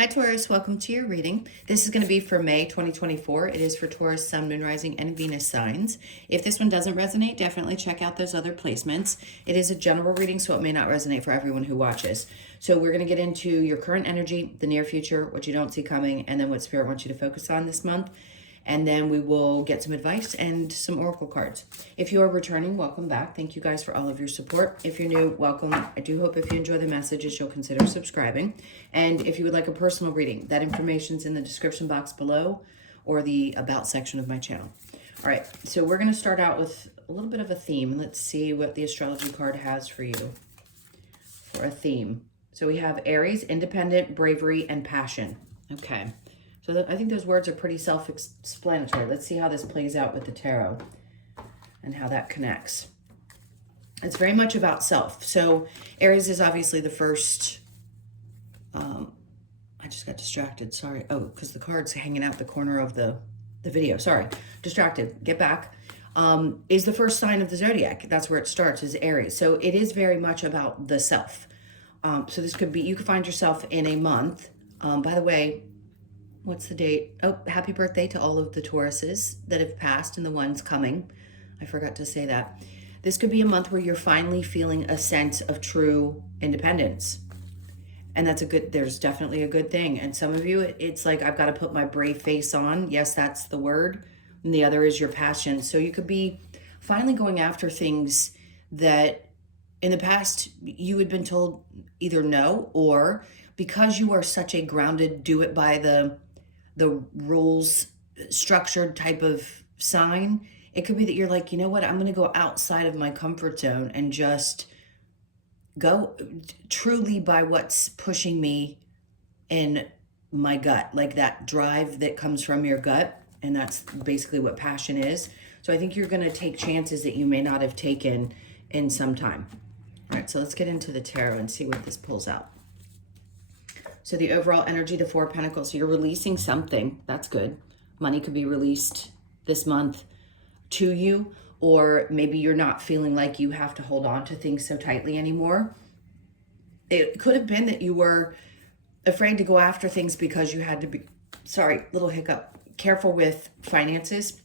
Hi Taurus, welcome to your reading. This is going to be for May 2024. It is for Taurus, Sun, Moon, Rising, and Venus signs. If this one doesn't resonate, definitely check out those other placements. It is a general reading, so it may not resonate for everyone who watches. So we're going to get into your current energy, the near future, what you don't see coming, and then what Spirit wants you to focus on this month. And then we will get some advice and some oracle cards. If you are returning, welcome back. Thank you guys for all of your support. If you're new, welcome. I do hope if you enjoy the messages, you'll consider subscribing. And if you would like a personal reading, that information's in the description box below or the about section of my channel. All right, so we're going to start out with a little bit of a theme. Let's see what the astrology card has for you for a theme. So we have Aries, independent, bravery, and passion. Okay. So I think those words are pretty self-explanatory. Let's see how this plays out with the tarot and how that connects. It's very much about self. So Aries is obviously the first. I just got distracted. Sorry. Oh, because the card's hanging out the corner of the video. Sorry. Distracted. Get back. Is the first sign of the zodiac. That's where it starts, is Aries. So it is very much about the self. So this could be, you could find yourself in a month. By the way, what's the date? Oh, happy birthday to all of the Tauruses that have passed and the ones coming. I forgot to say that. This could be a month where you're finally feeling a sense of true independence. And that's there's definitely a good thing. And some of you, it's like, I've got to put my brave face on. Yes, that's the word. And the other is your passion. So you could be finally going after things that in the past you had been told either no, or because you are such a grounded, do it by the rules structured type of sign, it could be that you're like, you know what, I'm going to go outside of my comfort zone and just go truly by what's pushing me in my gut, like that drive that comes from your gut. And that's basically what passion is. So I think you're going to take chances that you may not have taken in some time. All right, so let's get into the tarot and see what this pulls out. So the overall energy, the Four of Pentacles. So you're releasing something. That's good. Money could be released this month to you, or maybe you're not feeling like you have to hold on to things so tightly anymore. It could have been that you were afraid to go after things because you had to be, sorry, little hiccup, careful with finances.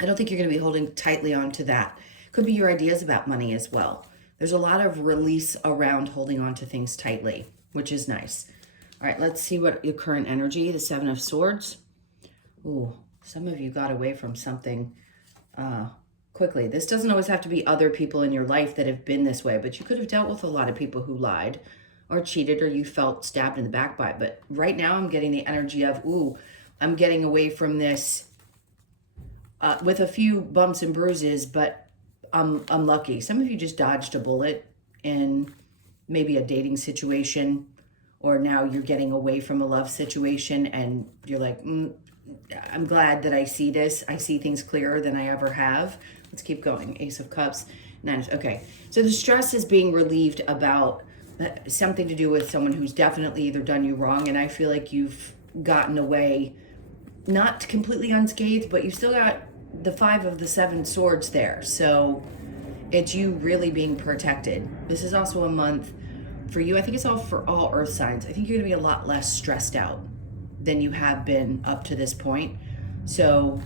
I don't think you're going to be holding tightly on to that. Could be your ideas about money as well. There's a lot of release around holding on to things tightly, which is nice. All right, let's see what your current energy, the Seven of Swords. Ooh, some of you got away from something quickly. This doesn't always have to be other people in your life that have been this way, but you could have dealt with a lot of people who lied or cheated, or you felt stabbed in the back by it. But right now I'm getting the energy of, ooh, I'm getting away from this with a few bumps and bruises, but I'm lucky. Some of you just dodged a bullet in maybe a dating situation, or now you're getting away from a love situation and you're like, I'm glad that I see this. I see things clearer than I ever have. Let's keep going. Ace of Cups. Nice. Okay. So the stress is being relieved about something to do with someone who's definitely either done you wrong, and I feel like you've gotten away, not completely unscathed, but you still got the Five of the Seven Swords there. So it's you really being protected. This is also a month for you. I think it's all for all earth signs. I think you're going to be a lot less stressed out than you have been up to this point. So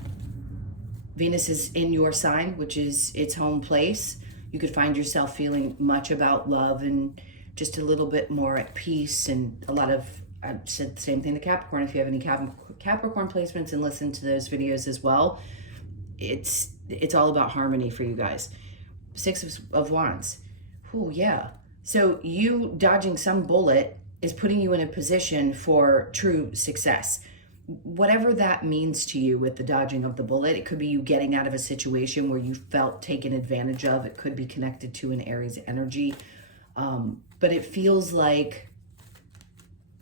Venus is in your sign, which is its home place. You could find yourself feeling much about love and just a little bit more at peace, and a lot of, I said the same thing to Capricorn. If you have any Capricorn placements and listen to those videos as well, it's all about harmony for you guys. Six of Wands. Oh, yeah. So you dodging some bullet is putting you in a position for true success. Whatever that means to you with the dodging of the bullet, it could be you getting out of a situation where you felt taken advantage of. It could be connected to an Aries energy. But it feels like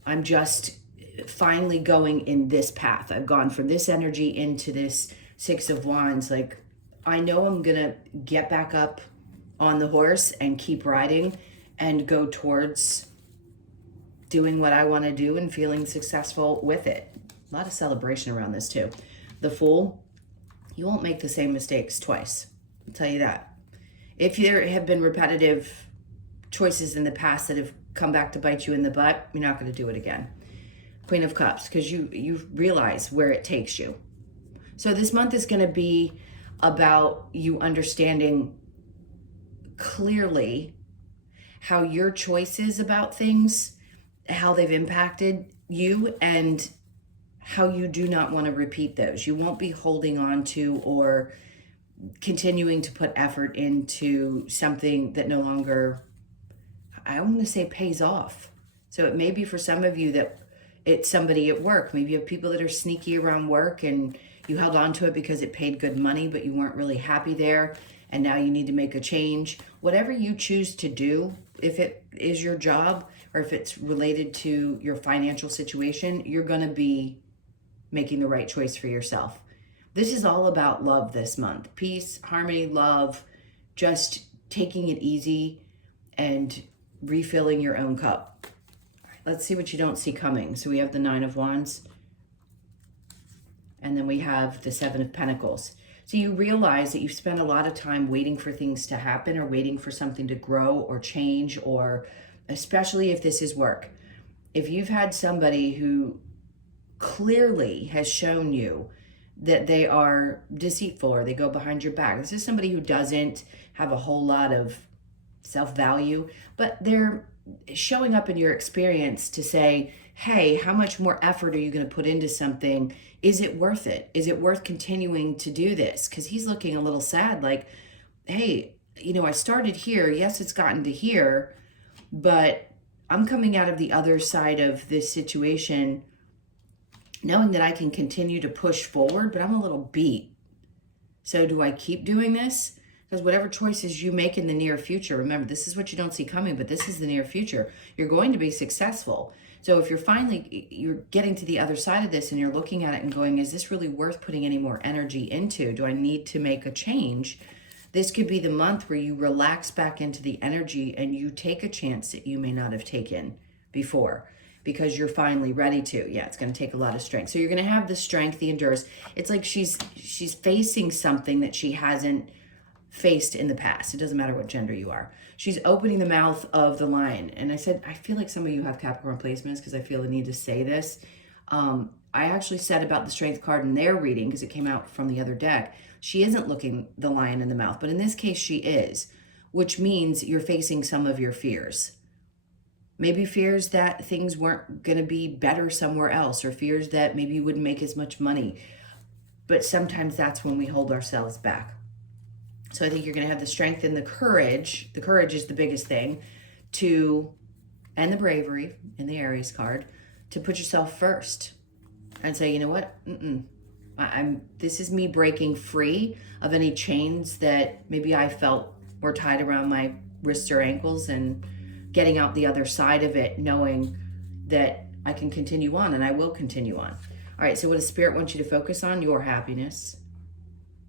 I'm just finally going in this path. I've gone from this energy into this Six of Wands. Like, I know I'm going to get back up on the horse and keep riding and go towards doing what I want to do and feeling successful with it. A lot of celebration around this too. The Fool, you won't make the same mistakes twice. I'll tell you that. If there have been repetitive choices in the past that have come back to bite you in the butt, you're not going to do it again. Queen of Cups, because you realize where it takes you. So this month is going to be about you understanding clearly how your choices about things, how they've impacted you, and how you do not want to repeat those. You won't be holding on to or continuing to put effort into something that no longer, I want to say, pays off. So it may be for some of you that it's somebody at work. Maybe you have people that are sneaky around work and you held on to it because it paid good money, but you weren't really happy there. And now you need to make a change. Whatever you choose to do, if it is your job or if it's related to your financial situation, you're going to be making the right choice for yourself. This is all about love this month. Peace, harmony, love, just taking it easy and refilling your own cup. All right, let's see what you don't see coming. So we have the Nine of Wands. And then we have the Seven of Pentacles. So you realize that you've spent a lot of time waiting for things to happen or waiting for something to grow or change, or especially if this is work. If you've had somebody who clearly has shown you that they are deceitful or they go behind your back. This is somebody who doesn't have a whole lot of self-value, but they're showing up in your experience to say, hey, how much more effort are you going to put into something? Is it worth it? Is it worth continuing to do this? Because he's looking a little sad, like, hey, you know, I started here. Yes, it's gotten to here, but I'm coming out of the other side of this situation knowing that I can continue to push forward, but I'm a little beat. So do I keep doing this? Because whatever choices you make in the near future, remember, this is what you don't see coming, but this is the near future. You're going to be successful. So if you're getting to the other side of this and you're looking at it and going, is this really worth putting any more energy into? Do I need to make a change? This could be the month where you relax back into the energy and you take a chance that you may not have taken before, because you're finally ready to. Yeah, it's going to take a lot of strength. So you're going to have the strength, the endurance. It's like she's facing something that she hasn't faced in the past. It doesn't matter what gender you are. She's opening the mouth of the lion. And I said, I feel like some of you have Capricorn placements because I feel the need to say this. I actually said about the strength card in their reading, because it came out from the other deck, she isn't looking the lion in the mouth, but in this case she is, which means you're facing some of your fears. Maybe fears that things weren't going to be better somewhere else, or fears that maybe you wouldn't make as much money. But sometimes that's when we hold ourselves back. So I think you're going to have the strength and the courage. The courage is the biggest thing, and the bravery in the Aries card, to put yourself first and say, you know what? This is me breaking free of any chains that maybe I felt were tied around my wrists or ankles, and getting out the other side of it, knowing that I can continue on, and I will continue on. All right, so what does Spirit want you to focus on? Your happiness,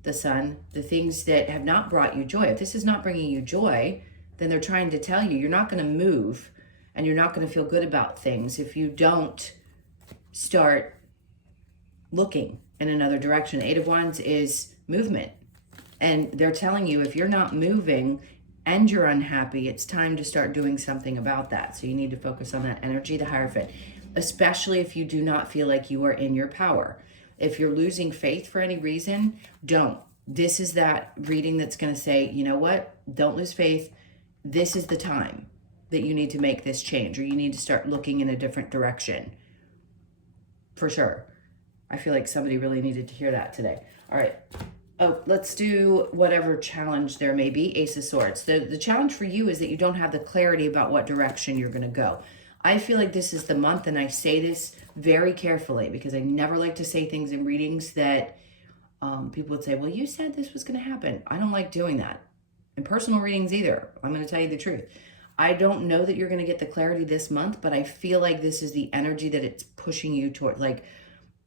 the Sun, the things that have not brought you joy. If this is not bringing you joy, then they're trying to tell you you're not going to move and you're not going to feel good about things if you don't start looking in another direction. Eight of Wands is movement. And they're telling you if you're not moving and you're unhappy, it's time to start doing something about that. So you need to focus on that energy, the Hierophant, especially if you do not feel like you are in your power. If you're losing faith for any reason, don't. This is that reading that's going to say, you know what? Don't lose faith. This is the time that you need to make this change, or you need to start looking in a different direction. For sure. I feel like somebody really needed to hear that today. All right. Oh, let's do whatever challenge there may be. Ace of Swords. The challenge for you is that you don't have the clarity about what direction you're going to go. I feel like this is the month, and I say this very carefully because I never like to say things in readings that people would say, well, you said this was going to happen. I don't like doing that. In personal readings either. I'm going to tell you the truth. I don't know that you're going to get the clarity this month, but I feel like this is the energy that it's pushing you toward. Like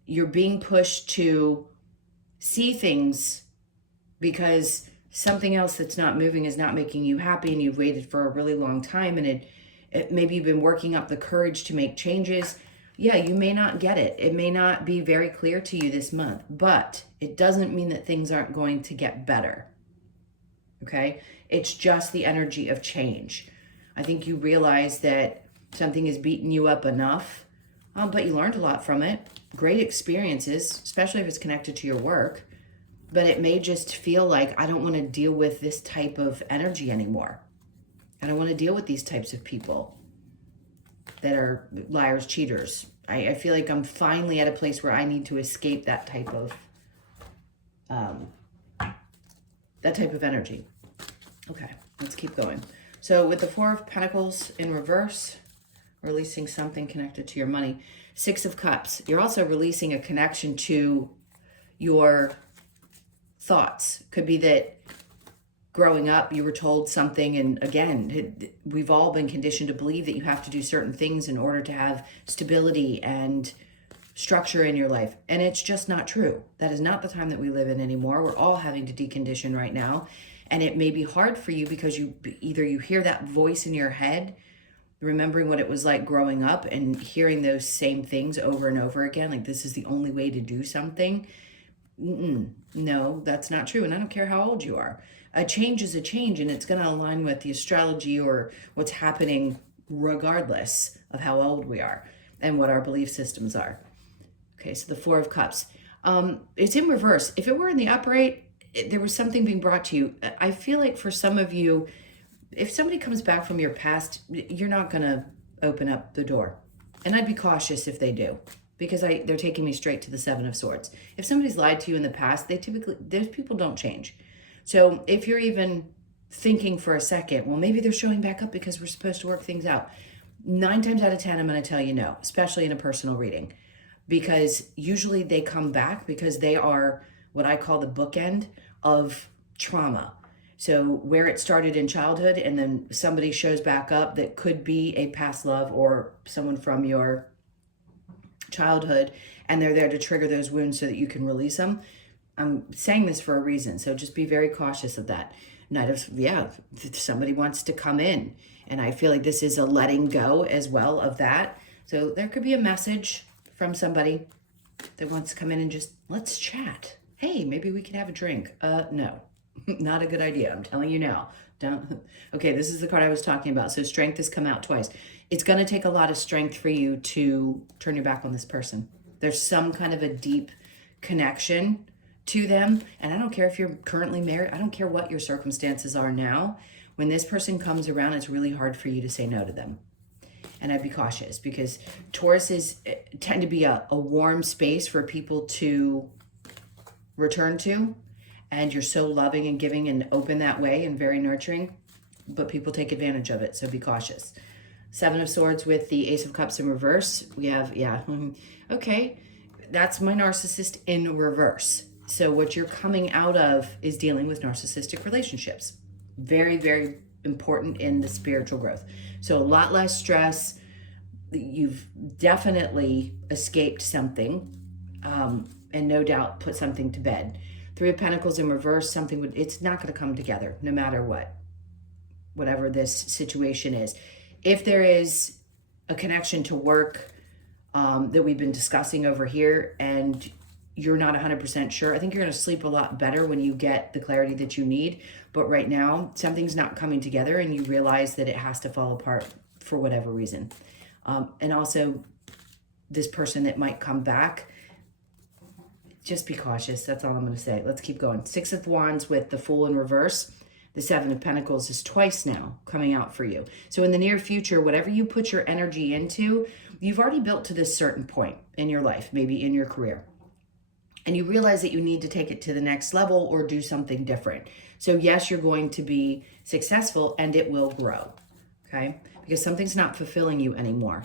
you're being pushed to see things because something else that's not moving is not making you happy, and you've waited for a really long time, and it maybe you've been working up the courage to make changes. Yeah, you may not get it. It may not be very clear to you this month, but it doesn't mean that things aren't going to get better. Okay? It's just the energy of change. I think you realize that Something has beaten you up enough, but you learned a lot from it. Great experiences, especially if it's connected to your work. But it may just feel like, I don't want to deal with this type of energy anymore. I don't want to deal with these types of people that are liars, cheaters. I feel like I'm finally at a place where I need to escape that type of energy. Okay, let's keep going. So with the Four of Pentacles in reverse, releasing something connected to your money. Six of Cups, you're also releasing a connection to your thoughts. Could be that growing up you were told something, and again, we've all been conditioned to believe that you have to do certain things in order to have stability and structure in your life, and it's just not true. That is not the time that we live in anymore. We're all having to decondition right now, and it may be hard for you because you hear that voice in your head, remembering what it was like growing up and hearing those same things over and over again, like this is the only way to do something. No, that's not true. And I don't care how old you are. A change is a change, and it's going to align with the astrology or what's happening regardless of how old we are and what our belief systems are. Okay, so the Four of Cups. It's in reverse. If it were in the upright, there was something being brought to you. I feel like for some of you, if somebody comes back from your past, you're not going to open up the door. And I'd be cautious if they do, because they're taking me straight to the Seven of Swords. If somebody's lied to you in the past, those people don't change. So if you're even thinking for a second, well, maybe they're showing back up because we're supposed to work things out. 9 times out of 10, I'm going to tell you no, especially in a personal reading, because usually they come back because they are what I call the bookend of trauma. So where it started in childhood, and then somebody shows back up that could be a past love or someone from your childhood, and they're there to trigger those wounds so that you can release them. I'm saying this for a reason, so just be very cautious of that. Somebody wants to come in, and I feel like this is a letting go as well of that. So there could be a message from somebody that wants to come in and just, let's chat. Hey, maybe we can have a drink. No, not a good idea. I'm telling you now. Don't. Okay, this is the card I was talking about. So strength has come out twice. It's going to take a lot of strength for you to turn your back on this person. There's some kind of a deep connection to them. And I don't care if you're currently married. I don't care what your circumstances are now. When this person comes around, it's really hard for you to say no to them. And I'd be cautious, because Tauruses tend to be a warm space for people to return to. And you're so loving and giving and open that way and very nurturing, but people take advantage of it. So be cautious. Seven of Swords with the Ace of Cups in reverse. We have, okay, that's my narcissist in reverse. So what you're coming out of is dealing with narcissistic relationships. Very, very important in the spiritual growth. So a lot less stress. You've definitely escaped something, and no doubt put something to bed. Three of Pentacles in reverse, it's not going to come together no matter what, whatever this situation is. If there is a connection to work that we've been discussing over here, and you're not 100% sure, I think you're going to sleep a lot better when you get the clarity that you need. But right now, something's not coming together, and you realize that it has to fall apart for whatever reason. And also, this person that might come back, just be cautious. That's all I'm going to say. Let's keep going. Six of Wands with the Fool in reverse. The Seven of Pentacles is twice now coming out for you. So in the near future, whatever you put your energy into, you've already built to this certain point in your life, maybe in your career. And you realize that you need to take it to the next level or do something different. So yes, you're going to be successful, and it will grow, okay? Because something's not fulfilling you anymore.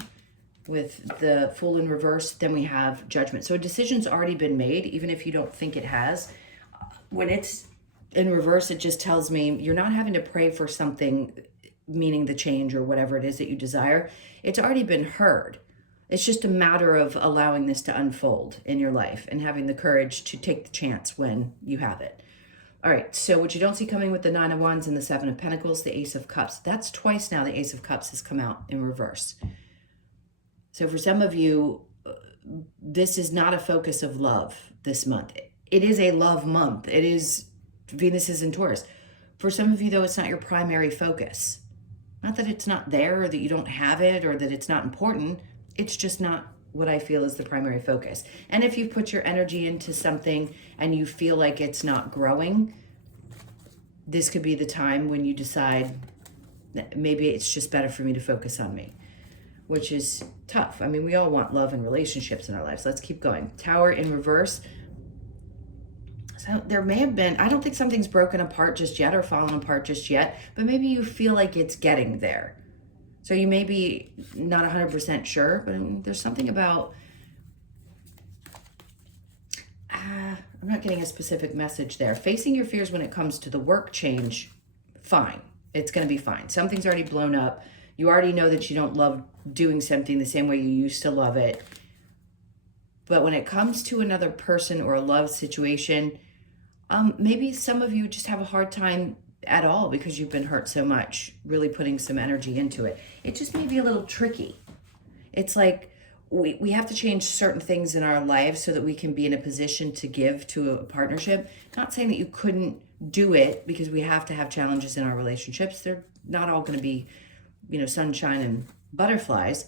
With the Fool in reverse, then we have Judgment. So a decision's already been made, even if you don't think it has. When it's in reverse, it just tells me you're not having to pray for something, meaning the change or whatever it is that you desire. It's already been heard. It's just a matter of allowing this to unfold in your life and having the courage to take the chance when you have it. All right, so what you don't see coming with the Nine of Wands and the Seven of Pentacles, the Ace of Cups. That's twice now the Ace of Cups has come out in reverse. So for some of you, this is not a focus of love this month. It is a love month. It is, Venus is in Taurus. For some of you, though, it's not your primary focus. Not that it's not there or that you don't have it or that it's not important. It's just not what I feel is the primary focus. And if you put your energy into something and you feel like it's not growing, this could be the time when you decide that maybe it's just better for me to focus on me, which is tough. I mean, we all want love and relationships in our lives. Let's keep going. Tower in reverse. So there may have been, I don't think something's broken apart just yet or fallen apart just yet, but maybe you feel like it's getting there. So you may be not 100% sure, but there's something about, I'm not getting a specific message there. Facing your fears when it comes to the work change, fine. It's going to be fine. Something's already blown up. You already know that you don't love doing something the same way you used to love it. But when it comes to another person or a love situation, maybe some of you just have a hard time at all because you've been hurt so much, really putting some energy into it. It just may be a little tricky. It's like we have to change certain things in our lives so that we can be in a position to give to a partnership. Not saying that you couldn't do it, because we have to have challenges in our relationships. They're not all going to be, sunshine and butterflies.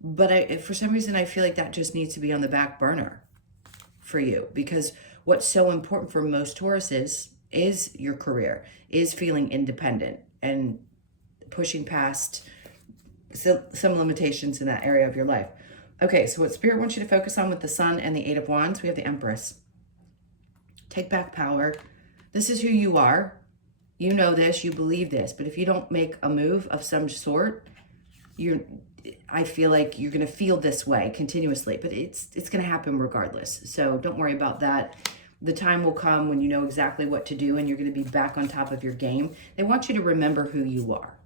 But for some reason, I feel like that just needs to be on the back burner for you, because what's so important for most Tauruses is your career, is feeling independent and pushing past some limitations in that area of your life. Okay, so what Spirit wants you to focus on with the Sun and the Eight of Wands, we have the Empress. Take back power. This is who you are. You know this, you believe this, but if you don't make a move of some sort, I feel like you're going to feel this way continuously, but it's going to happen regardless. So don't worry about that. The time will come when you know exactly what to do and you're going to be back on top of your game. They want you to remember who you are.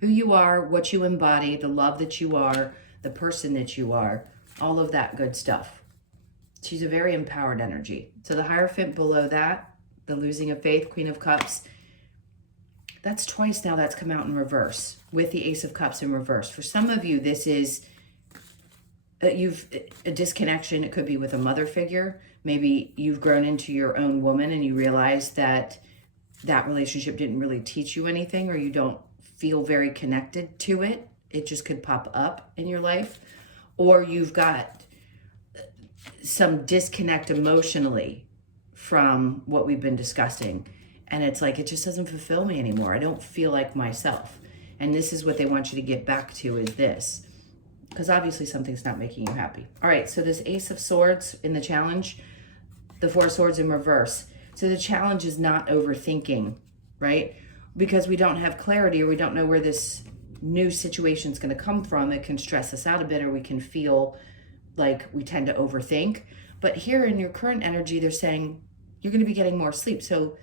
Who you are, what you embody, the love that you are, the person that you are, all of that good stuff. She's a very empowered energy. So the Hierophant below that, the losing of faith, Queen of Cups, that's twice now that's come out in reverse with the Ace of Cups in reverse. For some of you, this is a disconnection. It could be with a mother figure. Maybe you've grown into your own woman and you realize that that relationship didn't really teach you anything, or you don't feel very connected to it. It just could pop up in your life. Or you've got some disconnect emotionally from what we've been discussing. And it's like, it just doesn't fulfill me anymore. I don't feel like myself. And this is what they want you to get back to, is this. Because obviously something's not making you happy. All right, so this Ace of Swords in the challenge, the Four of Swords in reverse. So the challenge is not overthinking, right? Because we don't have clarity, or we don't know where this new situation is going to come from. It can stress us out a bit, or we can feel like we tend to overthink. But here in your current energy, they're saying you're going to be getting more sleep. So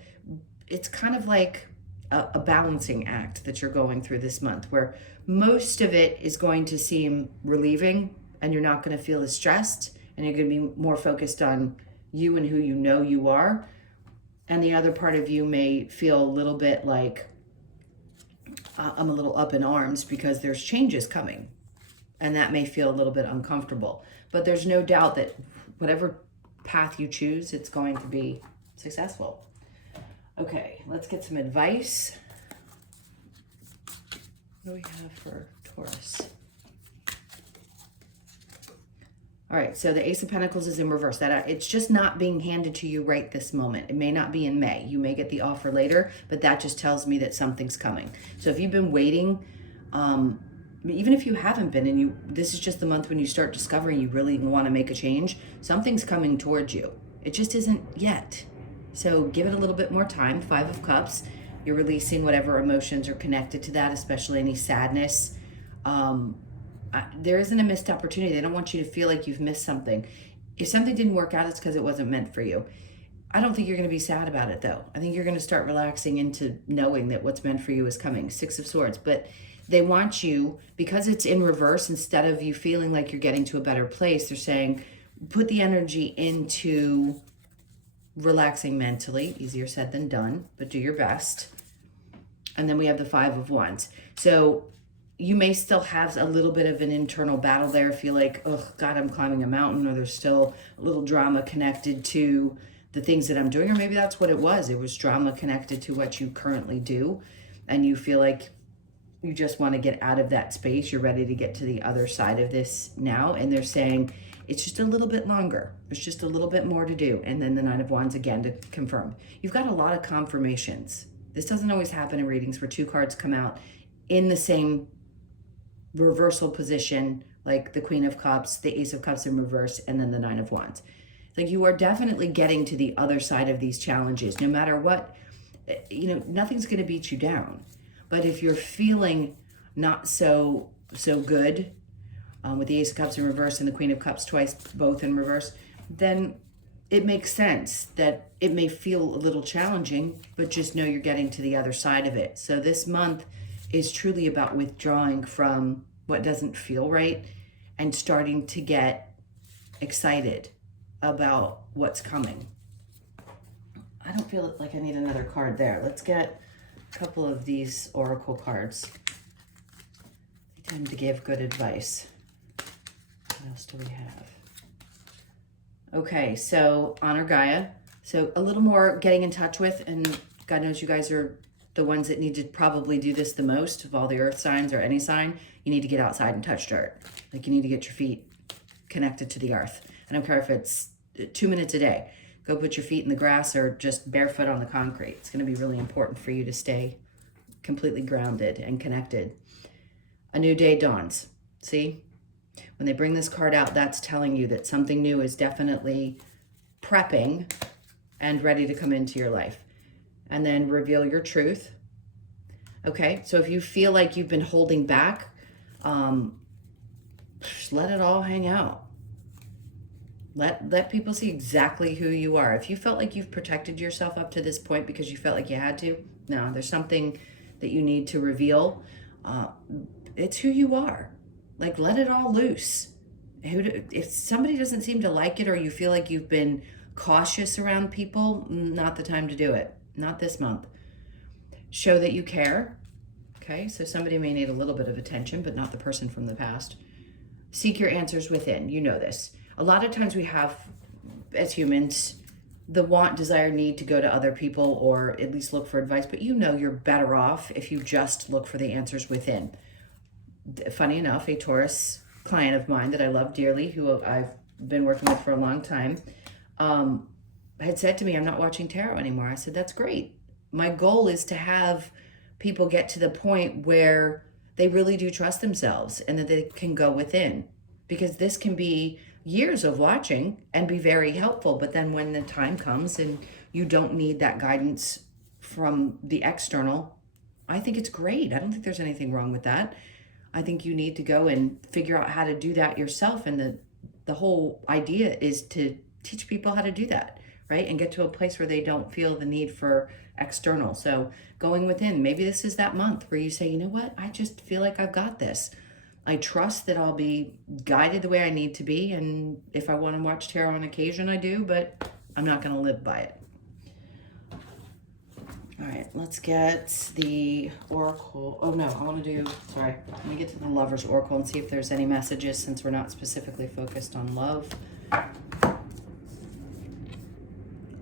it's kind of like a balancing act that you're going through this month, where most of it is going to seem relieving and you're not going to feel as stressed, and you're going to be more focused on you and who you know you are. And the other part of you may feel a little bit like, I'm a little up in arms because there's changes coming, and that may feel a little bit uncomfortable. But there's no doubt that whatever path you choose, it's going to be successful. Okay, let's get some advice. What do we have for Taurus? All right, so the Ace of Pentacles is in reverse. That it's just not being handed to you right this moment. It may not be in May. You may get the offer later, but that just tells me that something's coming. So if you've been waiting, even if you haven't been, and this is just the month when you start discovering you really want to make a change, something's coming towards you. It just isn't yet. So give it a little bit more time. Five of Cups, you're releasing whatever emotions are connected to that, especially any sadness. There isn't a missed opportunity. They don't want you to feel like you've missed something. If something didn't work out, it's because it wasn't meant for you. I don't think you're going to be sad about it, though. I think you're going to start relaxing into knowing that what's meant for you is coming. Six of Swords. But they want you, because it's in reverse, instead of you feeling like you're getting to a better place, they're saying, put the energy into relaxing mentally. Easier said than done, but do your best. And then we have the Five of Wands. So you may still have a little bit of an internal battle there. Feel like, oh God, I'm climbing a mountain, or there's still a little drama connected to the things that I'm doing, or maybe that's what it was. It was drama connected to what you currently do, and you feel like you just want to get out of that space. You're ready to get to the other side of this now. And they're saying it's just a little bit longer. There's just a little bit more to do. And then the Nine of Wands again to confirm. You've got a lot of confirmations. This doesn't always happen in readings where two cards come out in the same reversal position, like the Queen of Cups, the Ace of Cups in reverse, and then the Nine of Wands. Like, you are definitely getting to the other side of these challenges. No matter what, you know, nothing's going to beat you down. But if you're feeling not so good, with the Ace of Cups in reverse and the Queen of Cups twice, both in reverse, then it makes sense that it may feel a little challenging, but just know you're getting to the other side of it. So this month is truly about withdrawing from what doesn't feel right and starting to get excited about what's coming. I don't feel like I need another card there. Let's get a couple of these oracle cards. They tend to give good advice. What else do we have? Okay, so Honor Gaia. So a little more getting in touch with, and God knows you guys are the ones that need to probably do this the most of all the earth signs or any sign. You need to get outside and touch dirt. Like, you need to get your feet connected to the earth. I don't care if it's 2 minutes a day. Go put your feet in the grass or just barefoot on the concrete. It's going to be really important for you to stay completely grounded and connected. A new day dawns. See? When they bring this card out, that's telling you that something new is definitely prepping and ready to come into your life. And then reveal your truth. Okay, so if you feel like you've been holding back, just let it all hang out. Let people see exactly who you are. If you felt like you've protected yourself up to this point because you felt like you had to, no, there's something that you need to reveal. It's who you are. Like, let it all loose. If somebody doesn't seem to like it, or you feel like you've been cautious around people, not the time to do it. Not this month. Show that you care. Okay, so somebody may need a little bit of attention, but not the person from the past. Seek your answers within. You know this. A lot of times we have, as humans, the want, desire, need to go to other people or at least look for advice, but you know you're better off if you just look for the answers within. Funny enough, a Taurus client of mine that I love dearly, who I've been working with for a long time, had said to me, I'm not watching tarot anymore. I said, that's great. My goal is to have people get to the point where they really do trust themselves and that they can go within. Because this can be years of watching and be very helpful. But then when the time comes and you don't need that guidance from the external, I think it's great. I don't think there's anything wrong with that. I think you need to go and figure out how to do that yourself. And the whole idea is to teach people how to do that, right? And get to a place where they don't feel the need for external. So going within, maybe this is that month where you say, you know what? I just feel like I've got this. I trust that I'll be guided the way I need to be. And if I want to watch tarot on occasion, I do, but I'm not going to live by it. All right, let's get the Oracle. Oh no, I want to do, sorry. Let me get to the Lover's Oracle and see if there's any messages, since we're not specifically focused on love.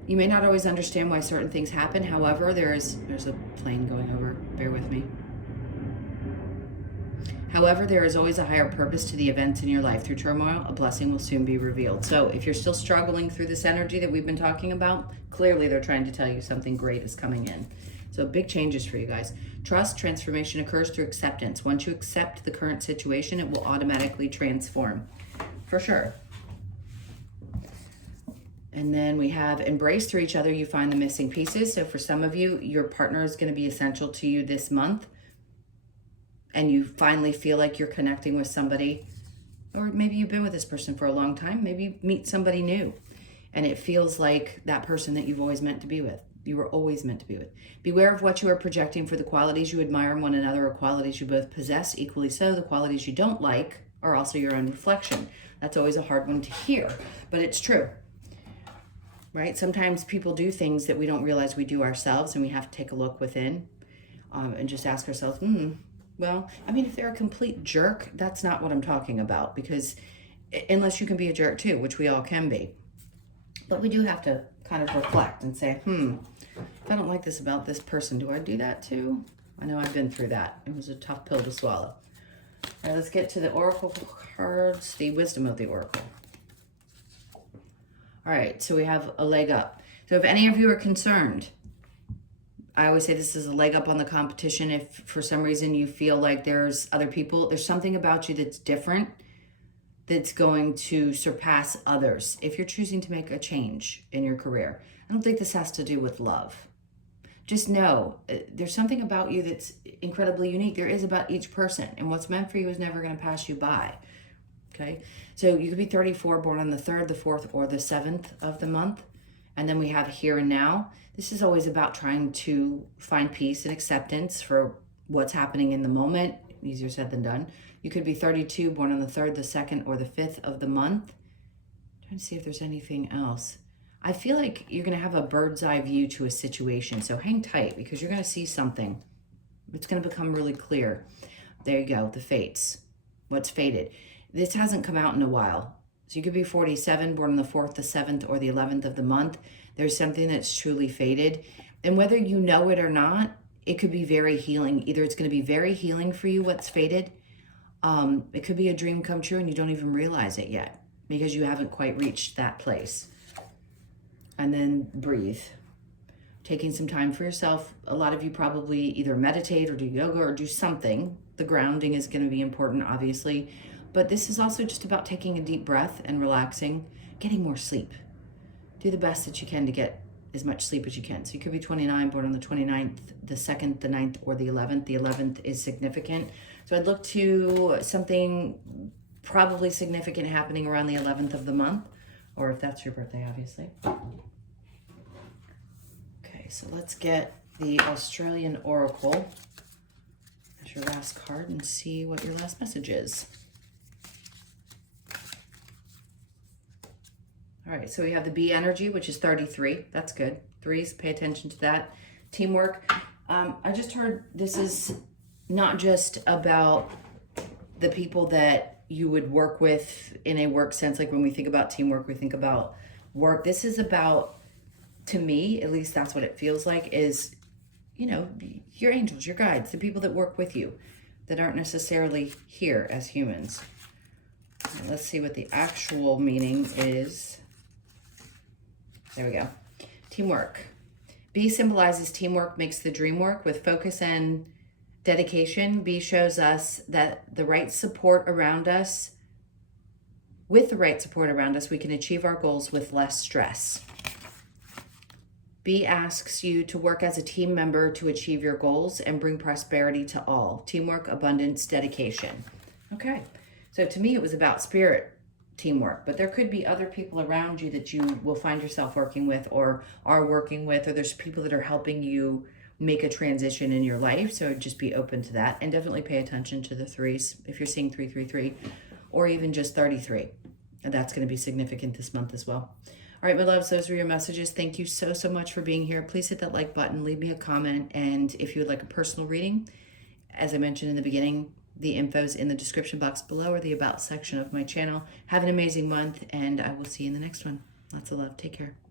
You may not always understand why certain things happen. However, there's a plane going over. Bear with me. However, there is always a higher purpose to the events in your life. Through turmoil, a blessing will soon be revealed. So if you're still struggling through this energy that we've been talking about, clearly they're trying to tell you something great is coming in. So big changes for you guys. Trust, transformation occurs through acceptance. Once you accept the current situation, it will automatically transform. For sure. And then we have embrace. Through each other, you find the missing pieces. So for some of you, your partner is going to be essential to you this month. And you finally feel like you're connecting with somebody, or maybe you've been with this person for a long time, maybe meet somebody new, and it feels like that person that you've always meant to be with. You were always meant to be with. Beware of what you are projecting, for the qualities you admire in one another are qualities you both possess. Equally so, the qualities you don't like are also your own reflection. That's always a hard one to hear, but it's true, right? Sometimes people do things that we don't realize we do ourselves, and we have to take a look within and just ask ourselves, well, I mean, if they're a complete jerk, that's not what I'm talking about, because unless you can be a jerk too, which we all can be. But we do have to kind of reflect and say, if I don't like this about this person, do I do that too? I know I've been through that. It was a tough pill to swallow. All right, let's get to the Oracle cards, the wisdom of the Oracle. All right, so we have a leg up. So if any of you are concerned, I always say this is a leg up on the competition. If for some reason you feel like there's other people, there's something about you that's different, that's going to surpass others. If you're choosing to make a change in your career, I don't think this has to do with love. Just know there's something about you that's incredibly unique. There is about each person, and what's meant for you is never going to pass you by. Okay, so you could be 34, born on the 3rd, the 4th, or the 7th of the month. And then we have here and now. This is always about trying to find peace and acceptance for what's happening in the moment. Easier said than done. You could be 32, born on the 3rd, the 2nd, or the 5th of the month. Trying to see if there's anything else. I feel like you're going to have a bird's eye view to a situation. So hang tight, because you're going to see something. It's going to become really clear. There you go, the fates. What's fated? This hasn't come out in a while. So you could be 47, born on the 4th, the 7th, or the 11th of the month. There's something that's truly fated. And whether you know it or not, it could be very healing. Either it's going to be very healing for you, what's fated. It could be a dream come true and you don't even realize it yet because you haven't quite reached that place. And then breathe. Taking some time for yourself. A lot of you probably either meditate or do yoga or do something. The grounding is going to be important, obviously. But this is also just about taking a deep breath and relaxing, getting more sleep. Do the best that you can to get as much sleep as you can. So you could be 29, born on the 29th, the 2nd, the 9th, or the 11th. The 11th is significant. So I'd look to something probably significant happening around the 11th of the month, or if that's your birthday, obviously. Okay, so let's get the Australian Oracle as your last card and see what your last message is. All right, so we have the B energy, which is 33. That's good. Threes, pay attention to that. Teamwork. I just heard this is not just about the people that you would work with in a work sense. Like when we think about teamwork, we think about work. This is about, to me, at least that's what it feels like, is, you know, your angels, your guides, the people that work with you that aren't necessarily here as humans. Let's see what the actual meaning is. There we go. Teamwork. B symbolizes teamwork makes the dream work with focus and dedication. B shows us that with the right support around us, we can achieve our goals with less stress. B asks you to work as a team member to achieve your goals and bring prosperity to all. Teamwork, abundance, dedication. Okay. So to me, it was about spirit teamwork, but there could be other people around you that you will find yourself working with or are working with, or there's people that are helping you make a transition in your life. So just be open to that and definitely pay attention to the threes. If you're seeing 333 or even just 33, and that's going to be significant this month as well. All right, my loves, those were your messages. Thank you so much for being here. Please hit that like button, leave me a comment. And if you would like a personal reading, as I mentioned in the beginning, the info's in the description box below or the about section of my channel. Have an amazing month, and I will see you in the next one. Lots of love. Take care.